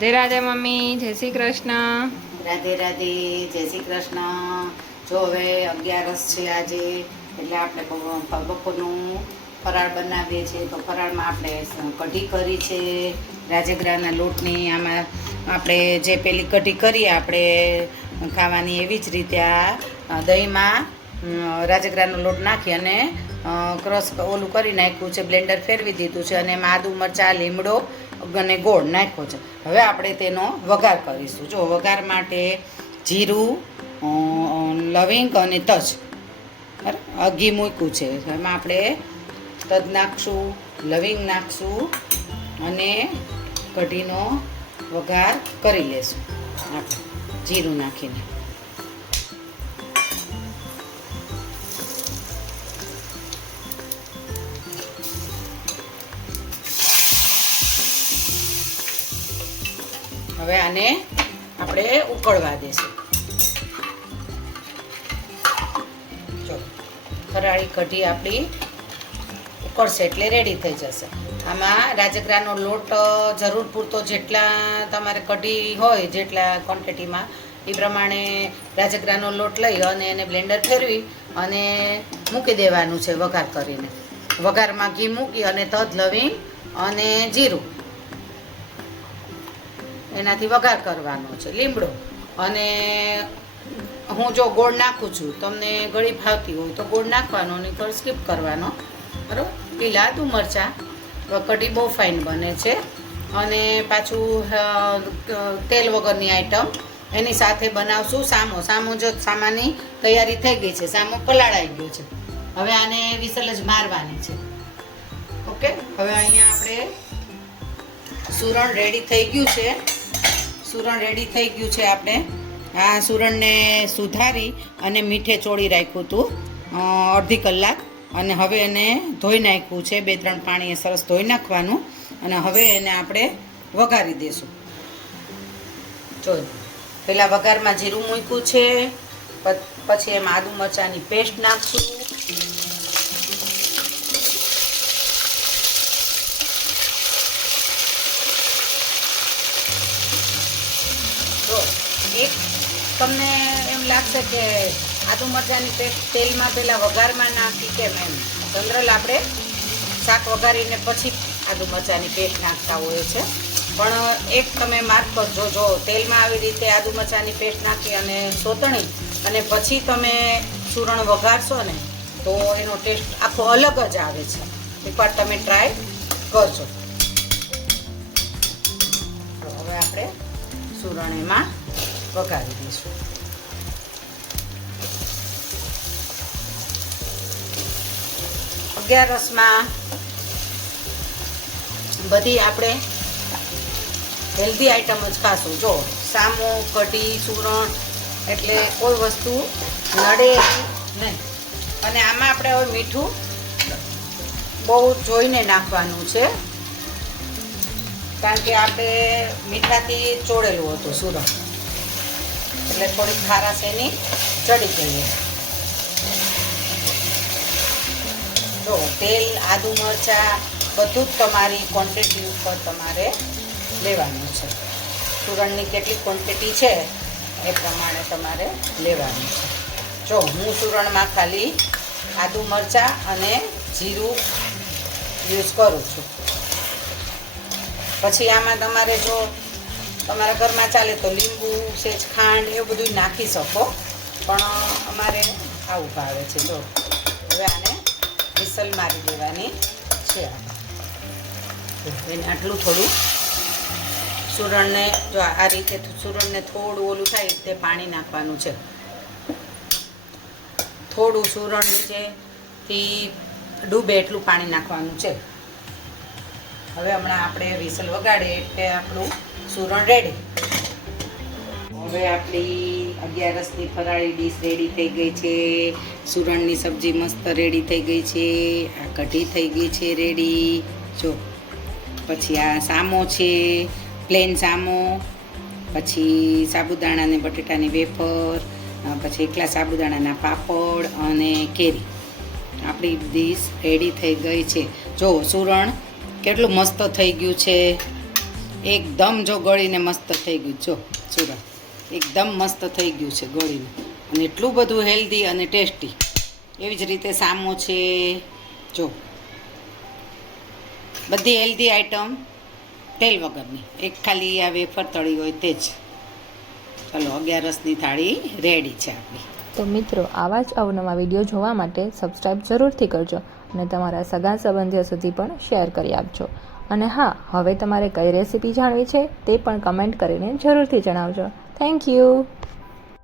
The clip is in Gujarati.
રાધે રાધે મમ્મી, જય શ્રી કૃષ્ણ. રાધે રાધે, જય શ્રી કૃષ્ણ. જો હવે 11 છે આજે, એટલે આપણે બપોરનું ફરાળ બનાવીએ છીએ. તો ફરાળમાં આપણે કઢી કરી છે રાજગરાના લોટની. આમાં આપણે જે પેલી કઢી કરીએ આપણે ખાવાની, એવી જ રીતે આ દહીંમાં રાજગરાનો લોટ નાખી અને ક્રશ ઓલું કરી નાખ્યું છે, બ્લેન્ડર ફેરવી દીધું છે અને એમાં આદુ મરચાં, લીમડો અને ગોળ નાખ્યો છે. હવે આપણે તેનો વઘાર કરીશું. જો વઘાર માટે જીરું, લવિંગ અને તજ, બરાબર, ઘી મૂક્યું છે. એમાં આપણે તજ નાખશું, લવિંગ નાખશું અને કઢીનો વઘાર કરી લેશું આપણે જીરું નાખીને. હવે આને આપણે ઉકળવા દેશું. જો ફરાળી કઢી આપણી ઉકળશે એટલે રેડી થઈ જશે. આમાં રાજગરાનો લોટ જરૂર પૂરતો, જેટલા તમારે કઢી હોય જેટલા ક્વોન્ટિટીમાં એ પ્રમાણે રાજગરાનો લોટ લઈ અને એને બ્લેન્ડર ફેરવી અને મૂકી દેવાનું છે વઘાર કરીને. વઘારમાં ઘી મૂકી અને તજ, લવિંગ અને જીરું એનાથી વઘાર કરવાનો છે. લીમડો અને હું જો ગોળ નાખું છું, તમને ગળી ભાવતી હોય તો ગોળ નાખવાનો, નહીં તો સ્કીપ કરવાનો, બરાબર. લીલા આદુ મરચાં, કઢી બહુ ફાઇન બને છે. અને પાછું તેલ વગરની આઈટમ એની સાથે બનાવશું સામો જો સામાની તૈયારી થઈ ગઈ છે, સામો પલાળાઈ ગયો છે. હવે આને વિસલ જ મારવાની છે. ઓકે, હવે અહીંયા આપણે સુરણ રેડી થઈ ગયું છે. સુરણ રેડી થઈ ગયું છે. આપણે આ સુરણને સુધારી અને મીઠે ચોળી રાખ્યું હતું અડધી કલાક, અને હવે એને ધોઈ નાખ્યું છે. 2-3 પાણીએ સરસ ધોઈ નાખવાનું અને હવે એને આપણે વઘારી દઈશું. જો પહેલાં વઘારમાં જીરું મૂક્યું છે, પછી એમાં આદુ મરચાંની પેસ્ટ નાખશું. એક તમને એમ લાગશે કે આદુ મરચાંની પેસ્ટ તેલમાં પહેલાં વઘારમાં નાખી કેમ, એમ જનરલ આપણે શાક વઘારીને પછી આદુ મરચાંની પેસ્ટ નાખતા હોય છે. પણ એક તમે માર્ક કરજો, જો તેલમાં આવી રીતે આદુ મરચાંની પેસ્ટ નાખી અને સોતણી અને પછી તમે સુરણ વઘારશો ને તો એનો ટેસ્ટ આખો અલગ જ આવે છે. એકવાર તમે ટ્રાય કરજો. તો હવે આપણે સુરણ એમાં વઘારી દઈશું. અગિયારસમાં બધી આપણે હેલ્ધી આઈટમ જ ખાશું. જો સામો, કઢી, સુરણ, એટલે કોઈ વસ્તુ નડે નહીં. અને આમાં આપણે હવે મીઠું બહુ જોઈને નાખવાનું છે, કારણ કે આપણે મીઠાથી ચોળેલું હતું સુરણ, એટલે થોડીક ખારાશ એની ચડી ગઈ. જો તેલ, આદુ મરચાં બધું જ તમારી ક્વોન્ટિટી ઉપર તમારે લેવાનું છે. સુરણની કેટલી ક્વોન્ટિટી છે એ પ્રમાણે તમારે લેવાનું છે. જો હું સુરણમાં ખાલી આદુ મરચાં અને જીરું યુઝ કરું છું. પછી આમાં તમારે જો તમારા ઘરમાં ચાલે તો લીંબુ, સેજ ખાંડ એવું બધું નાખી શકો, પણ અમારે આવું ભાવે છે. જો હવે આને વિસલ મારી દેવાની છે. એને આટલું થોડું સુરણને, જો આ રીતે સુરણને થોડું ઓલું થાય તે પાણી નાખવાનું છે. થોડું સુરણ નીચેથી ડૂબે એટલું પાણી નાખવાનું છે. હવે હમણાં આપણે વિસલ વગાડે એટલે આપણું સુરણ રેડી. હવે આપણી 11ની ફરાળી ડીશ રેડી થઈ ગઈ છે. સુરણની સબ્જી મસ્ત રેડી થઈ ગઈ છે. આ કઢી થઈ ગઈ છે રેડી. જો પછી આ સામો છે, પ્લેન સામો, પછી સાબુદાણા અને બટેટાની વેફર, પછી એકલા સાબુદાણાના પાપડ અને કેરી. આપણી ડીશ રેડી થઈ ગઈ છે. જો સુરણ કેટલું મસ્ત થઈ ગયું છે. એકદમ જો ગળીને મસ્ત થઈ ગયું જો સુરત એકદમ મસ્ત થઈ ગયું છે ગળીને અને એટલું બધું હેલ્ધી અને ટેસ્ટી. એવી જ રીતે સામો છે જો બધી હેલ્ધી આઈટમ તેલ વગરની, એક ખાલી આ વેફર તળી હોય તે જ. ચલો 11 થાળી રેડી છે આપણી. તો મિત્રો આવા જ અવનવા વિડીયો જોવા માટે સબસ્ક્રાઈબ જરૂરથી કરજો અને તમારા સગા સંબંધીઓ સુધી પણ શેર કરી આપજો. અને હા, હવે તમારે કઈ રેસીપી જાણવી છે તે પણ કમેન્ટ કરીને જરૂરથી જણાવજો. Thank you.